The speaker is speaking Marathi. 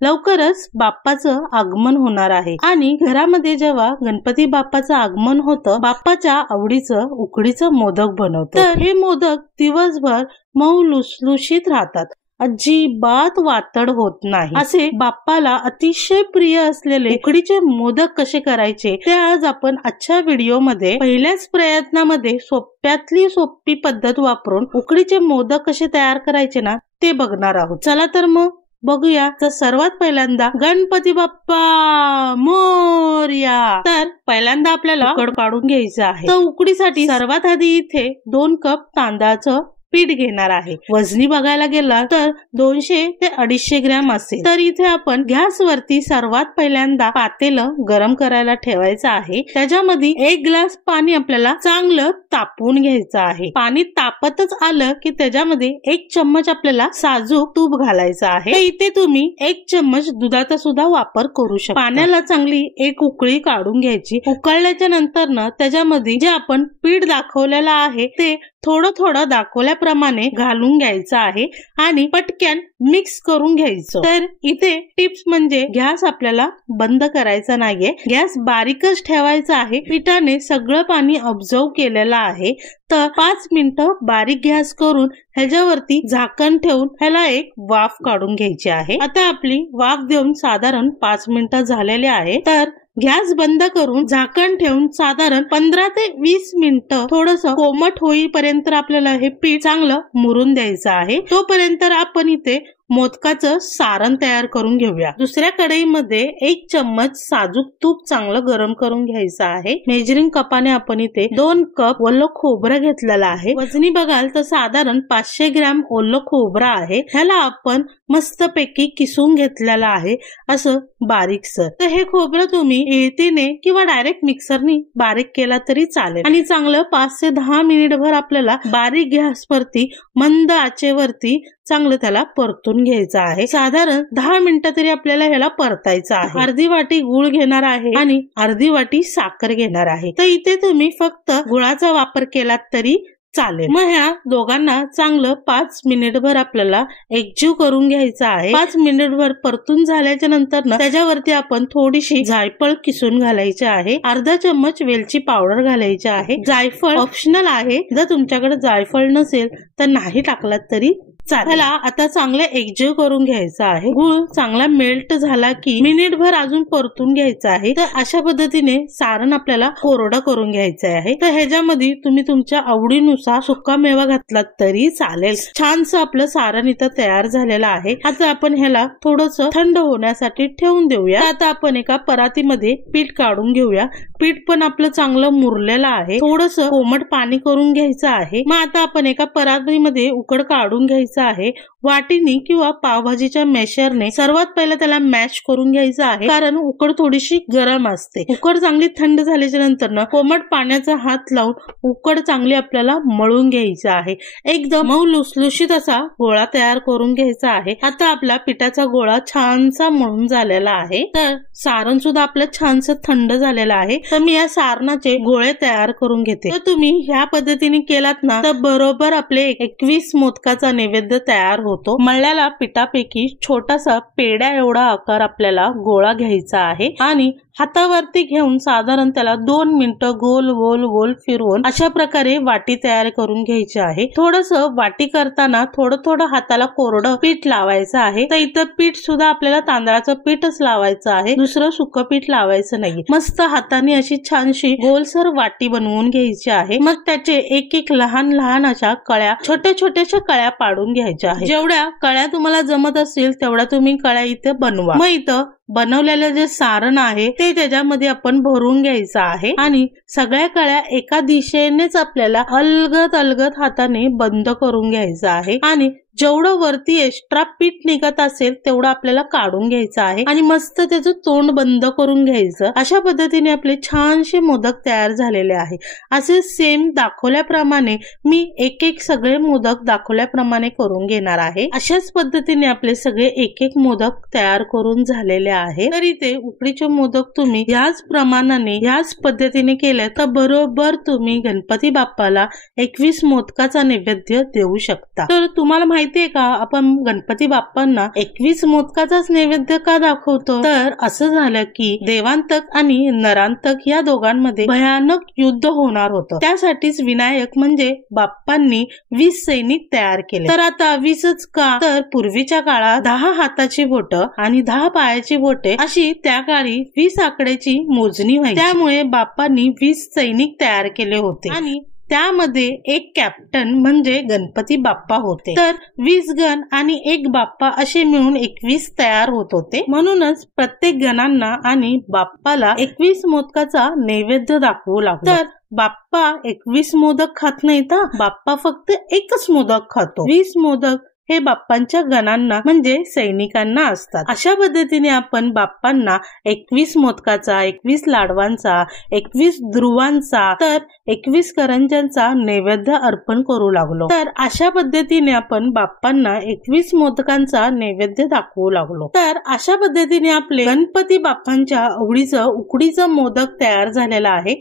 लवकरच बाप्पाचं आगमन होणार आहे आणि घरामध्ये जेव्हा गणपती बाप्पाचं आगमन होतं, बाप्पाच्या आवडीचं उकडीचं मोदक बनवतो। तर हे मोदक दिवसभर मऊ लुसलुशीत राहतात, अजिबात वातड होत नाही। असे बाप्पाला अतिशय प्रिय असलेले उकडीचे मोदक कसे करायचे ते आज आपण आजच्या व्हिडिओमध्ये पहिल्याच प्रयत्नामध्ये सोप्यातली सोपी पद्धत वापरून उकडीचे मोदक कसे तयार करायचे ना ते बघणार आहोत। चला तर मग बघूया। तर सर्वात पहिल्यांदा गणपती बाप्पा मोरया। तर पहिल्यांदा आपल्याला उकड काढून घ्यायचं आहे। तर उकडीसाठी सर्वात आधी इथे 2 कप तांदळाचं पीठ घेणार आहे। वजनी बघायला गेला तर 200 ते 250 ग्रॅम असेल। तर इथे आपण गॅस वरती सर्वात पहिल्यांदा पातेलं गरम करायला ठेवायचं आहे। त्याच्यामध्ये 1 ग्लास पाणी आपल्याला चांगलं तापवून घ्यायचं आहे। पाणी तापतच आलं की त्याच्यामध्ये 1 चम्मच आपल्याला साजूक तूप घालायचं आहे। इथे तुम्ही 1 चम्मच दुधाचा सुद्धा वापर करू शकता। पाण्याला चांगली एक उकळी काढून घ्यायची। उकळल्याच्या नंतर ना त्याच्यामध्ये जे आपण पीठ दाखवलेलं आहे ते थोडं थोडं दाखवल्याप्रमाणे घालून घ्यायचं आहे आणि पटकन मिक्स करून घ्यायचं। तर इथे टिप्स म्हणजे गॅस आपल्याला बंद करायचा नाहीये, गॅस बारीकच ठेवायचा आहे। पिठाने सगळं पाणी ऑब्झर्व केलेलं आहे। तर 5 मिनिटं बारीक गॅस करून ह्याच्यावरती झाकण ठेवून ह्याला एक वाफ काढून घ्यायची आहे। आता आपली वाफ देऊन साधारण 5 मिनिटं झालेले आहे। तर गॅस बंद करून झाकण ठेवून साधारण 15 ते 20 मिनिटं थोडस कोमट होईपर्यंत आपल्याला हे पीठ चांगलं मुरून द्यायचं आहे। तोपर्यंत आपण इथे मोदकाचं सारण तयार करून घेऊया। दुसऱ्या कढईमध्ये 1 चम्मच साजूक तूप चांगलं गरम करून घ्यायचं आहे। मेजरिंग कपाने आपण इथे 2 कप ओलं खोबरं घेतलेलं आहे। वजनी बघाल तर साधारण 500 ग्रॅम ओलं खोबरं आहे। ह्याला आपण मस्तपैकी किसून घेतलेलं आहे असं बारीकसर। तर हे खोबरं तुम्ही येळतीने किंवा डायरेक्ट मिक्सरनी बारीक केला तरी चालेल आणि चांगलं 5 ते 10 मिनिटभर आपल्याला बारीक गॅसवरती मंद आचेवरती चांगलं त्याला परतून घ्यायचं आहे। साधारण 10 मिनिटं तरी आपल्याला ह्याला परतायचं आहे। अर्धी वाटी गूळ घेणार आहे आणि अर्धी वाटी साखर घेणार आहे। तर इथे तुम्ही फक्त गुळाचा वापर केलात तरी चालेल। मग ह्या दोघांना चांगलं 5 मिनिटभर आपल्याला एकजीव करून घ्यायचं आहे। 5 मिनिटभर परतून झाल्याच्या नंतर ना त्याच्यावरती आपण थोडीशी जायफळ किसून घालायची आहे। अर्धा चम्मच वेलची पावडर घालायची आहे। जायफळ ऑप्शनल आहे, जर तुमच्याकडे जायफळ नसेल तर नाही टाकलात तरी चालेल। आता चांगलं एकजीव करून घ्यायचं आहे। गूळ चांगला मेल्ट झाला की मिनिटभर अजून परतून घ्यायचं आहे। तर अशा पद्धतीने सारण आपल्याला कोरडं करून घ्यायचं आहे। तर ह्याच्यामध्ये तुम्ही तुमच्या आवडीनुसार सुका मेवा घातलात तरी चालेल। छानसं आपलं सारण इथं तयार झालेलं आहे। आता आपण ह्याला थोडंसं थंड होण्यासाठी ठेवून देऊया। आता आपण एका परातीमध्ये पीठ काढून घेऊया। पीठ पण आपलं चांगलं मुरलेलं आहे। थोडंसं कोमट पाणी करून घ्यायचं आहे। मग आता आपण एका परातीमध्ये उकड काढून घ्यायचं आहे। वाटीने किंवा पावभाजीच्या मॅशरने सर्वात पहिला त्याला मॅश करून घ्यायचं आहे, कारण उकड थोडीशी गरम असते। उकड चांगली थंड झाल्याच्या नंतर ना कोमट पाण्याचा हात लावून उकड चांगली आपल्याला मळून घ्यायची आहे। एकदम मऊ लुसलुशीत असा गोळा तयार करून घ्यायचा आहे। आता आपला पिठाचा गोळा छानसा मळून झालेला आहे। तर सारण सुद्धा आपलं छानसं थंड झालेलं आहे। तर मी या सारणाचे गोळे तयार करून घेते। तर तुम्ही ह्या पद्धतीने केलात ना तर बरोबर आपले 21 मोदकाचा नैवेद्य तयार होतो। मळलेल्या पिठापैकी छोटासा पेढ्या एवढा आकार आपल्याला गोळा घ्यायचा आहे आणि हातावरती घेऊन साधारण त्याला 2 मिनिटं गोल गोल गोल फिरवून अशा प्रकारे वाटी तयार करून घ्यायची आहे। थोडंसं वाटी करताना थोडं थोडं हाताला कोरडं पीठ लावायचं आहे। तर इथं पीठ सुद्धा आपल्याला तांदळाचं पीठच लावायचं आहे, दुसरं सुकं पीठ लावायचं नाही। मस्त हाताने अशी छानशी गोलसर वाटी बनवून घ्यायची आहे। मग त्याचे एक एक लहान लहान अशा कळ्या छोट्या छोट्याशा कळ्या पाडून घ्यायच्या आहेत। जेवढ्या कळ्या तुम्हाला जमत असतील तेवढ्या तुम्ही कळ्या इथे बनवा। मग इथं बनवलेलं जे सारण आहे ते त्याच्यामध्ये आपण भरून घ्यायचं आहे आणि सगळ्या कळ्या एका दिशेनेच आपल्याला अलगद अलगद हाताने बंद करून घ्यायचं आहे आणि जेवढं वरती एक्स्ट्रा पीठ निघत असेल तेवढं आपल्याला काढून घ्यायचं आहे आणि मस्त त्याचं तोंड बंद करून घ्यायचं। अशा पद्धतीने आपले छानसे मोदक तयार झालेले आहे। असे सेम दाखवल्याप्रमाणे मी एक एक सगळे मोदक दाखवल्याप्रमाणे करून घेणार आहे। अशाच पद्धतीने आपले सगळे एक एक मोदक तयार करून झालेले आहे। तर इथे उकडीचे मोदक तुम्ही याच प्रमाणाने याच पद्धतीने केले तर बरोबर तुम्ही गणपती बाप्पाला 21 मोदकाचा नैवेद्य देऊ शकता। तर तुम्हाला माहिती माहितीये का आपण गणपती बाप्पांना 21 मोदकाचाच नैवेद्य का दाखवतो? तर असं झालं की देवांतक आणि नरांतक या दोघांमध्ये भयानक युद्ध होणार होतं. त्यासाठीच विनायक म्हणजे बाप्पांनी 20 सैनिक तयार केले. तर आता 20च का? तर पूर्वीच्या काळात 10 हाताची बोटं आणि 10 पायाची बोटे अशी त्या काळी 20 आकड्याची मोजणी व्हायची. त्यामुळे बाप्पांनी 20 सैनिक तयार केले होते आणि त्यामध्ये एक कॅप्टन म्हणजे गणपती बाप्पा होते. तर 20 गण आणि एक बाप्पा असे मिळून 21 तयार होत होते. म्हणूनच प्रत्येक गणांना आणि बाप्पाला 21 मोदकाचा नैवेद्य दाखवू लागलो. तर बाप्पा 21 मोदक खात नाहीत. बाप्पा फक्त एकच मोदक खातो. 20 मोदक हे बाप्पांच्या गणांना म्हणजे सैनिकांना असतात. अशा पद्धतीने आपण बाप्पांना 21 मोदकाचा, 21 लाडवांचा, 21 ध्रुवांचा तर 21 करंज्यांचा नैवेद्य अर्पण करू लागलो. तर अशा पद्धतीने आपण बाप्पांना 21 मोदकांचा नैवेद्य दाखवू लागलो. तर अशा पद्धतीने आपले गणपती बाप्पांच्या आवडीचं उकडीचं मोदक तयार झालेलं आहे.